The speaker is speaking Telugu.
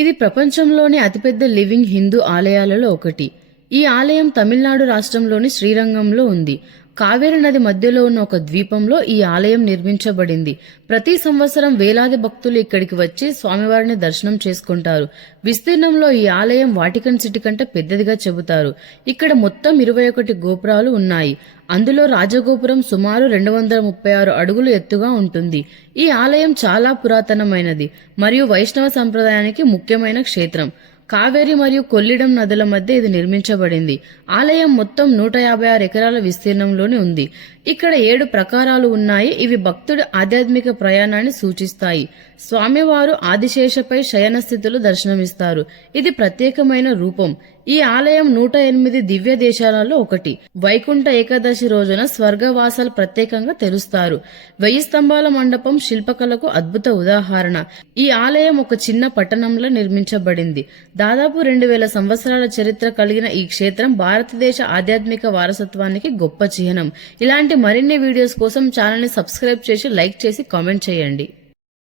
ఇది ప్రపంచంలోని అతిపెద్ద లివింగ్ హిందూ ఆలయాలలో ఒకటి. ఈ ఆలయం తమిళనాడు రాష్ట్రంలోని శ్రీరంగంలో ఉంది. కావేరి నది మధ్యలో ఉన్న ఒక ద్వీపంలో ఈ ఆలయం నిర్మించబడింది. ప్రతి సంవత్సరం వేలాది భక్తులు ఇక్కడికి వచ్చి స్వామివారిని దర్శనం చేసుకుంటారు. విస్తీర్ణంలో ఈ ఆలయం వాటికన్ సిటీ కంటే పెద్దదిగా చెబుతారు. ఇక్కడ మొత్తం 21 గోపురాలు ఉన్నాయి. అందులో రాజగోపురం సుమారు 236 అడుగులు ఎత్తుగా ఉంటుంది. ఈ ఆలయం చాలా పురాతనమైనది మరియు వైష్ణవ సంప్రదాయానికి ముఖ్యమైన క్షేత్రం. కావేరి మరియు కొల్లిడం నదుల మధ్య ఇది నిర్మించబడింది. ఆలయం మొత్తం 156 ఎకరాల విస్తీర్ణంలోని ఉంది. ఇక్కడ 7 ప్రకారాలు ఉన్నాయి. ఇవి భక్తుడి ఆధ్యాత్మిక ప్రయాణాన్ని సూచిస్తాయి. స్వామివారు ఆదిశేషపై శయన స్థితిలో దర్శనమిస్తారు. ఇది ప్రత్యేకమైన రూపం. ఈ ఆలయం 108 దివ్య దేశాలలో ఒకటి. వైకుంఠ ఏకాదశి రోజున స్వర్గవాసాలు ప్రత్యేకంగా తెరుస్తారు. 1000 స్తంభాల మండపం శిల్పకళకు అద్భుత ఉదాహరణ. ఈ ఆలయం ఒక చిన్న పట్టణంలో నిర్మించబడింది. దాదాపు 2000 సంవత్సరాల చరిత్ర కలిగిన ఈ క్షేత్రం భారతదేశ ఆధ్యాత్మిక వారసత్వానికి గొప్ప చిహ్నం. ఇలాంటి మరిన్ని వీడియోస్ కోసం ఛానల్ ని సబ్స్క్రైబ్ చేసి లైక్ చేసి కామెంట్ చేయండి.